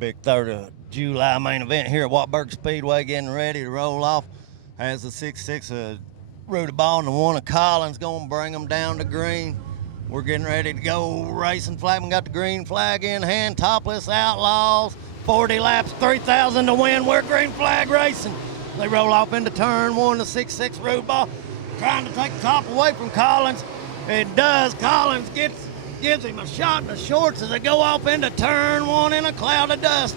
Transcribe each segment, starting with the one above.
Big 3rd of July main event here at Wartburg Speedway, getting ready to roll off. Has the 6'6" Rudy Ball and the 1 of Collins going to bring them down to green. We're getting ready to go racing flag. We got the green flag in hand. Topless Outlaws, 40 laps, 3,000 to win. We're green flag racing. They roll off into turn 1. The 6'6" Rudy Ball trying to take the top away from Collins. It does. Collins gives him a shot in the shorts as they go off into turn 1 in a cloud of dust.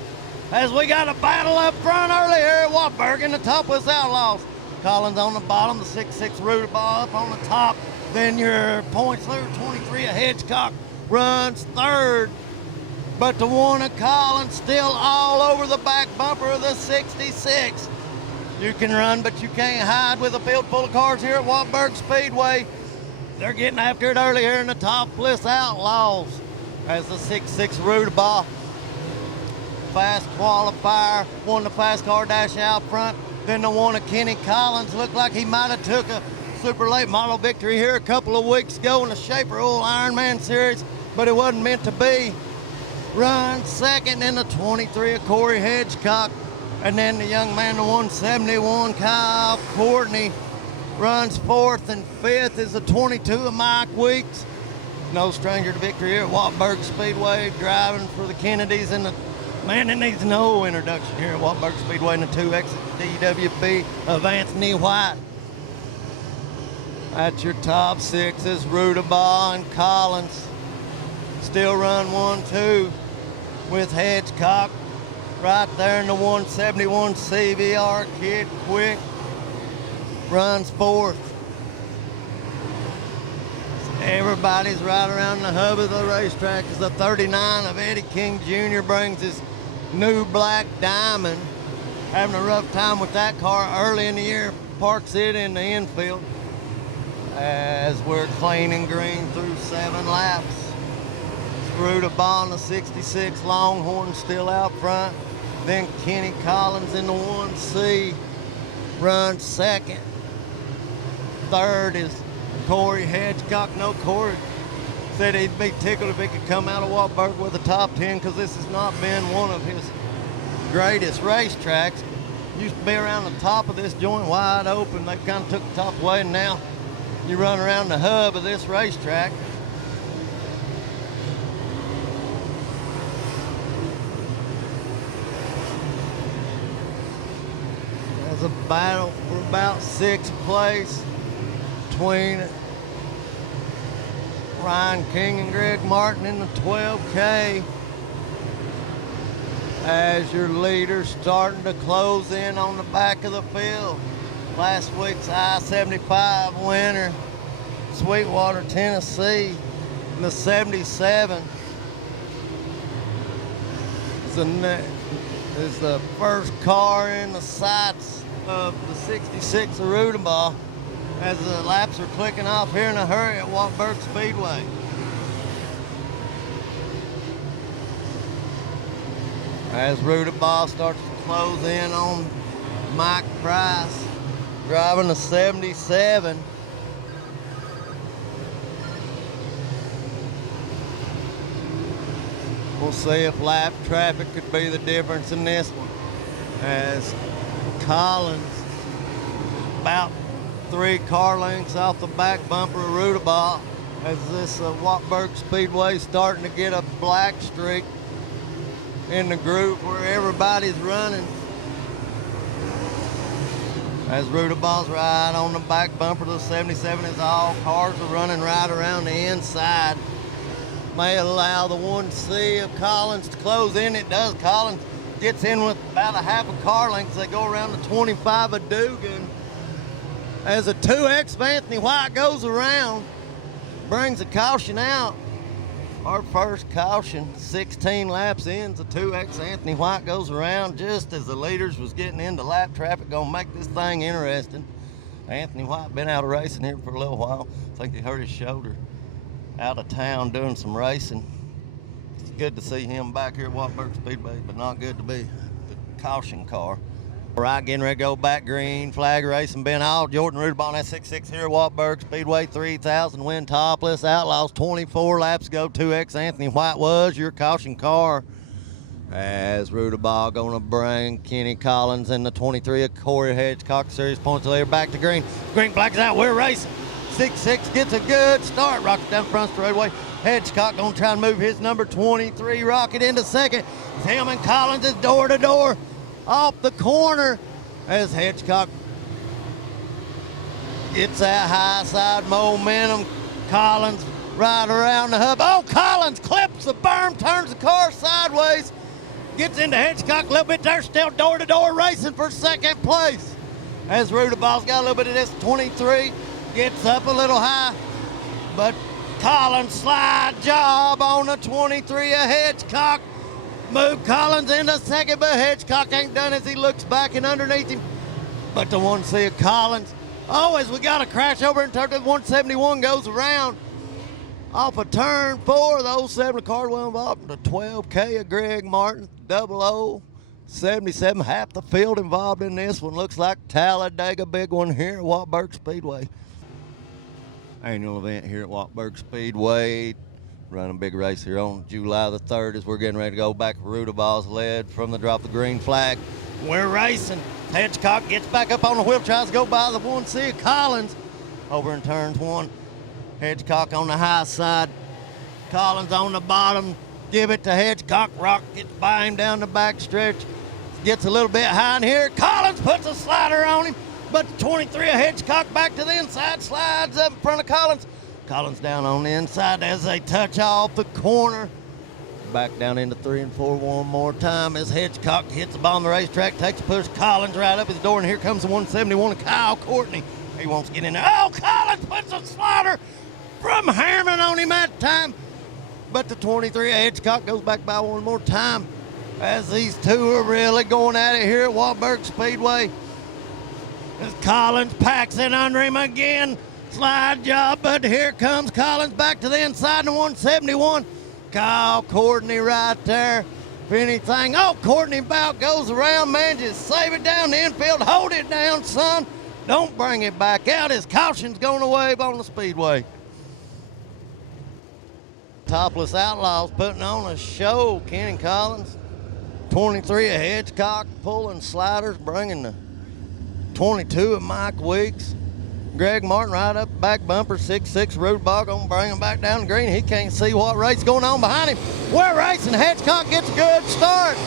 As we got a battle up front early here at Wartburg in the Topless Outlaws. Collins on the bottom, the 6'6" Rudy Ball up on the top. Then your points leader, 23 of Hedgecock, runs 3rd. But the 1 of Collins still all over the back bumper of the 66. You can run, but you can't hide with a field full of cars here at Wartburg Speedway. They're getting after it early here in the Topless Outlaws. As the 6'6" Rudy Ball, fast qualifier, won the fast car dash out front. Then the 1 of Kenny Collins looked like he might have took a super late model victory here a couple of weeks ago in the Shaper Oil Ironman Series, but it wasn't meant to be. Runs 2nd in the 23 of Corey Hedgecock. And then the young man, the 171, Kyle Courtney, runs 4th, and 5th is the 22 of Mike Weeks. No stranger to victory here at Wartburg Speedway, driving for the Kennedys. And the man that needs no introduction here at Wartburg Speedway in the 2X DWB of Anthony White. At your top 6 is Rudy Ball and Collins. Still run 1-2 with Hedgecock right there in the 171 CVR Kid Quick. Runs 4th. Everybody's right around the hub of the racetrack as the 39 of Eddie King Jr. brings his new black Diamond. Having a rough time with that car early in the year. Parks it in the infield as we're clean and green through 7 laps. Rudy Ball in the 66 Longhorn still out front. Then Kenny Collins in the 1C runs 2nd. 3rd is Corey Hedgecock. No, Corey said he'd be tickled if he could come out of Wartburg with a top 10, because this has not been one of his greatest racetracks. Used to be around the top of this joint wide open. They kind of took the top away, and now you run around the hub of this racetrack. There's a battle for about 6th place between Ryan King and Greg Martin in the 12K. As your leader starting to close in on the back of the field. Last week's I-75 winner, Sweetwater, Tennessee, in the 77. Is the first car in the sights of the 66 of Rudy Ball as the laps are clicking off here in a hurry at Wartburg Speedway. As Rudy Ball starts to close in on Mike Price, driving the 77. We'll see if lap traffic could be the difference in this one. As Collins, about 3 car lengths off the back bumper of Rudy Ball, as this Wartburg Speedway starting to get a black streak in the group where everybody's running. As Rudy Ball's right on the back bumper of the 77, as all cars are running right around the inside. May allow the 1C of Collins to close in. It does. Collins gets in with about a half a car length. They go around the 25 of Dugan. As a 2X of Anthony White goes around, brings a caution out. Our first caution, 16 laps in, the 2X Anthony White goes around just as the leaders was getting into lap traffic. Gonna make this thing interesting. Anthony White been out of racing here for a little while. I think he hurt his shoulder out of town doing some racing. It's good to see him back here at Wartburg Speedway, but not good to be the caution car. All right, getting ready to go back green flag racing. Ben All, Jordan Rudy Ball, that 6'6" here at Wartburg Speedway, 3,000 win Topless Outlaws, 24 laps ago. 2X Anthony White was your caution car. As Rudabaugh gonna bring Kenny Collins and the 23 of Corey Hedgecock series points later back to green. Green blacks out, we're racing. 6-6 gets a good start, rockets down front straightaway. Hedgecock gonna try and move his number 23 rocket into second. Him and Collins is door to door off the corner as Hedgecock gets that high side momentum. Collins right around the hub. Oh, Collins clips the berm, turns the car sideways. Gets into Hedgecock a little bit there, still door-to-door racing for second place. As Rudabaugh's got a little bit of this 23, gets up a little high, but Collins slide job on the 23 of Hedgecock. Move Collins into second, but Hedgecock ain't done as he looks back and underneath him. But the 1C of Collins, oh, as we got a crash over in turn, the 171 goes around. Off of turn 4, the 07 of Cardwell involved, the 12K of Greg Martin, 0077, half the field involved in this one. Looks like Talladega, big one here at Wartburg Speedway. Annual event here at Wartburg Speedway. Running a big race here on July the 3rd as we're getting ready to go back. Rudabaugh's led from the drop of the green flag. We're racing. Hedgecock gets back up on the wheel, tries to go by the 1C of Collins over in turns 1. Hedgecock on the high side, Collins on the bottom, give it to Hedgecock, rock gets by him down the back stretch, gets a little bit high in here, Collins puts a slider on him, but the 23 of Hedgecock back to the inside, slides up in front of Collins. Collins down on the inside as they touch off the corner. Back down into 3 and 4 one more time as Hedgecock hits the ball on the racetrack, takes a push, Collins right up his door, and here comes the 171 of Kyle Courtney. He wants to get in there. Oh, Collins puts a slider from Harmon on him that time, but the 23 of Hedgecock goes back by one more time as these two are really going at it here at Wartburg Speedway. As Collins packs it under him again, slide job, but here comes Collins back to the inside in the 171. Kyle Courtney right there. If anything, oh, Courtney about goes around, man, just save it down the infield, hold it down, son. Don't bring it back out. His caution's going to wave on the speedway. Topless Outlaws putting on a show. Kenny Collins, 23 of Hedgecock, pulling sliders, bringing the 22 of Mike Weeks. Greg Martin right up back bumper, 6-6 Rudabaugh gonna bring him back down the green. He can't see what race going on behind him. We're racing. Hedgecock gets a good start.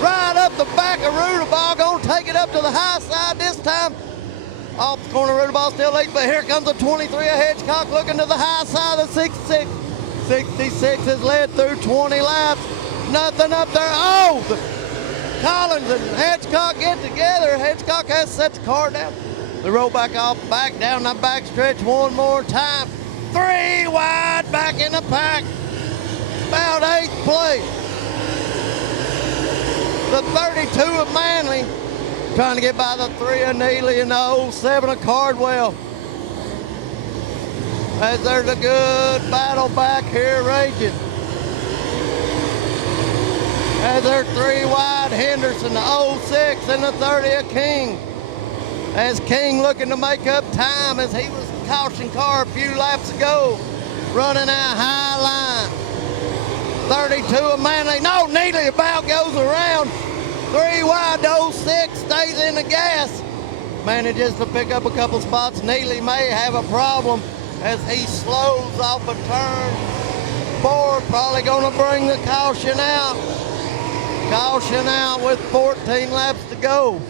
Right up the back of Rudabaugh, gonna take it up to the high side this time. Off the corner, Rudabaugh still leads, but here comes the 23 of Hedgecock looking to the high side of 6-6. 66 has led through 20 laps. Nothing up there. Oh, Collins and Hedgecock get together. Hedgecock has to set the car down. They roll back off, back down the back stretch one more time. 3 wide back in the pack. About 8th place. The 32 of Manley trying to get by the 3 of Neely and the 07 of Cardwell. As there's a good battle back here raging. As there's 3 wide Henderson, the 06 and the 30 of King. As King looking to make up time as he was caution car a few laps ago, running that high line. 32 of Manley, no, Neely about goes around. 3 wide, the 06 stays in the gas. Manages to pick up a couple spots. Neely may have a problem as he slows off a turn 4, probably gonna bring the caution out. Caution out with 14 laps to go.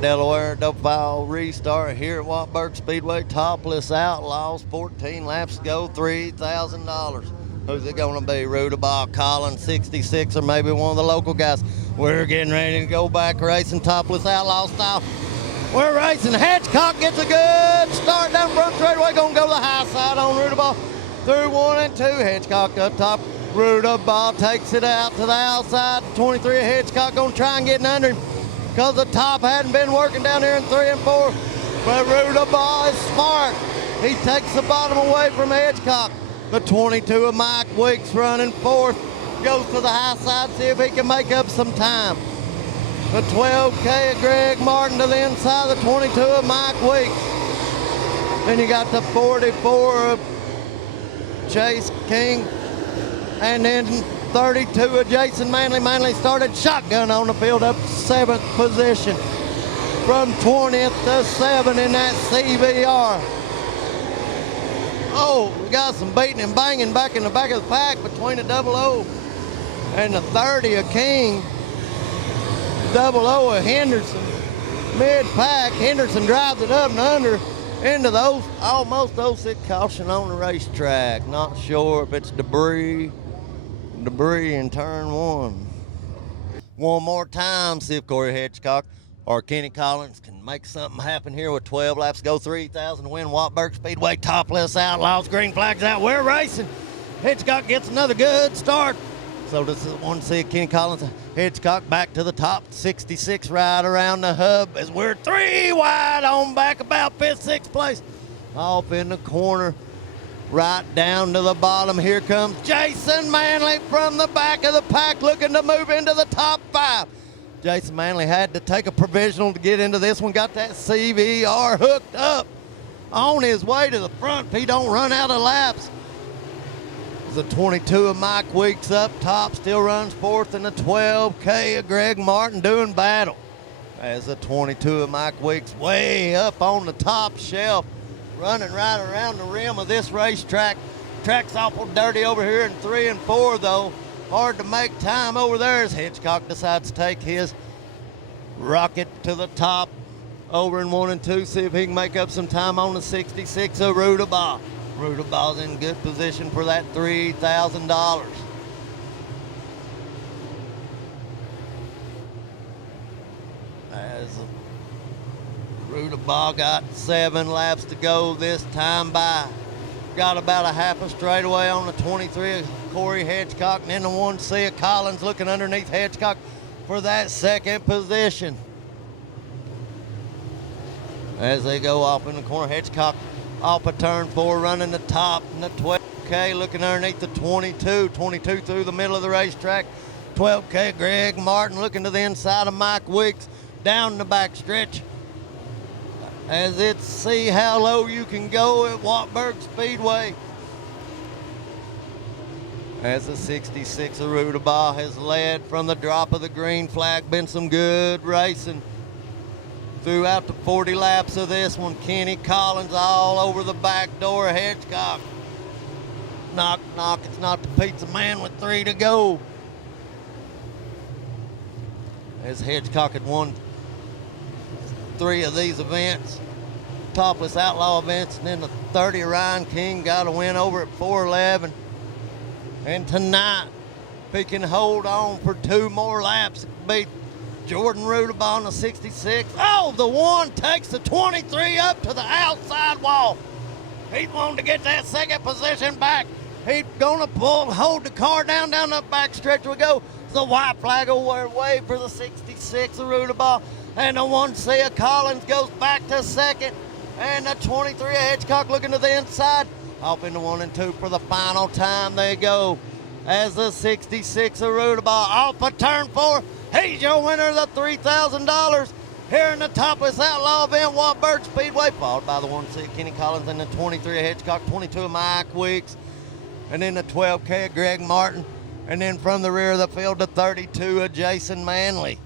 Delaware double file restart here at Wartburg Speedway. Topless Outlaws, 14 laps to go, $3,000. Who's it gonna be? Rudabaugh, Collins, 66, or maybe one of the local guys. We're getting ready to go back racing Topless Outlaw style. We're racing. Hedgecock gets a good start down front straightaway. Gonna go to the high side on Rudabaugh through 1 and 2. Hedgecock up top. Rudabaugh takes it out to the outside. 23 of Hedgecock gonna try and get under him because the top hadn't been working down here in 3 and 4. But Rudabaugh is smart. He takes the bottom away from Hedgecock. The 22 of Mike Weeks running 4th. Goes to the high side, see if he can make up some time. The 12K of Greg Martin to the inside, the 22 of Mike Weeks. Then you got the 44 of Chase King. And then 32 of Jason Manley. Manley started shotgun on the field up to 7th position. From 20th to 7 in that CBR. Oh, we got some beating and banging back in the back of the pack between the 00 and the 30 of King. 00 of Henderson. Mid-pack, Henderson drives it up and under into those, almost those hit caution on the racetrack. Not sure if it's debris in turn 1. One more time, see if Corey Hitchcock or Kenny Collins can make something happen here with 12 laps to go. 3,000 to win Wartburg Speedway. Topless Outlaws, green flags out. We're racing. Hitchcock gets another good start. So this is one to see Kenny Collins. Hitchcock back to the top. 66 right around the hub as we're 3 wide on back, about 5th, 6th place. Off in the corner, right down to the bottom. Here comes Jason Manley from the back of the pack, looking to move into the top 5. Jason Manley had to take a provisional to get into this one. Got that CVR hooked up on his way to the front if he don't run out of laps. The 22 of Mike Weeks up top, still runs 4th, and the 12K of Greg Martin doing battle. As the 22 of Mike Weeks way up on the top shelf, running right around the rim of this racetrack. Track's awful dirty over here in 3 and 4 though. Hard to make time over there as Hitchcock decides to take his rocket to the top over in 1 and 2, see if he can make up some time on the 66 of Rudabaugh. Rudabaugh's in good position for that $3,000. As Rudabaugh got 7 laps to go this time by. Got about a half a straightaway on the 23 of Corey Hitchcock, and then the 1C of Collins looking underneath Hitchcock for that 2nd position. As they go off in the corner, Hitchcock off of turn 4, running the top, and the 12K looking underneath the 22 through the middle of the racetrack. 12K Greg Martin looking to the inside of Mike Weeks down the back stretch. As it's see how low you can go at Wartburg Speedway. As the 66 of Rudabaugh has led from the drop of the green flag. Been some good racing throughout the 40 laps of this one. Kenny Collins all over the back door of Hitchcock. Knock, knock, it's not the pizza man with 3 to go. As Hitchcock had won 3 of these events, Topless Outlaw events, and then the 30 Ryan King got a win over at 411. And tonight, if he can hold on for 2 more laps, it could be Jordan Rudabaugh on the 66. Oh, the 1 takes the 23 up to the outside wall. He's wanting to get that 2nd position back. He's gonna hold the car down the back stretch we go. The white flag will wave for the 66 of Rudabaugh. And the 1C of Collins goes back to 2nd. And the 23 of Hitchcock looking to the inside. Off into 1 and 2 for the final time they go. As the 66 of Rudabaugh off of turn 4. He's your winner of the $3,000 here in the Topless Outlaw event, Wartburg Speedway. Followed by the 1C of Kenny Collins and the 23 of Hitchcock, 22 of Mike Weeks. And then the 12K of Greg Martin. And then from the rear of the field, the 32 of Jason Manley.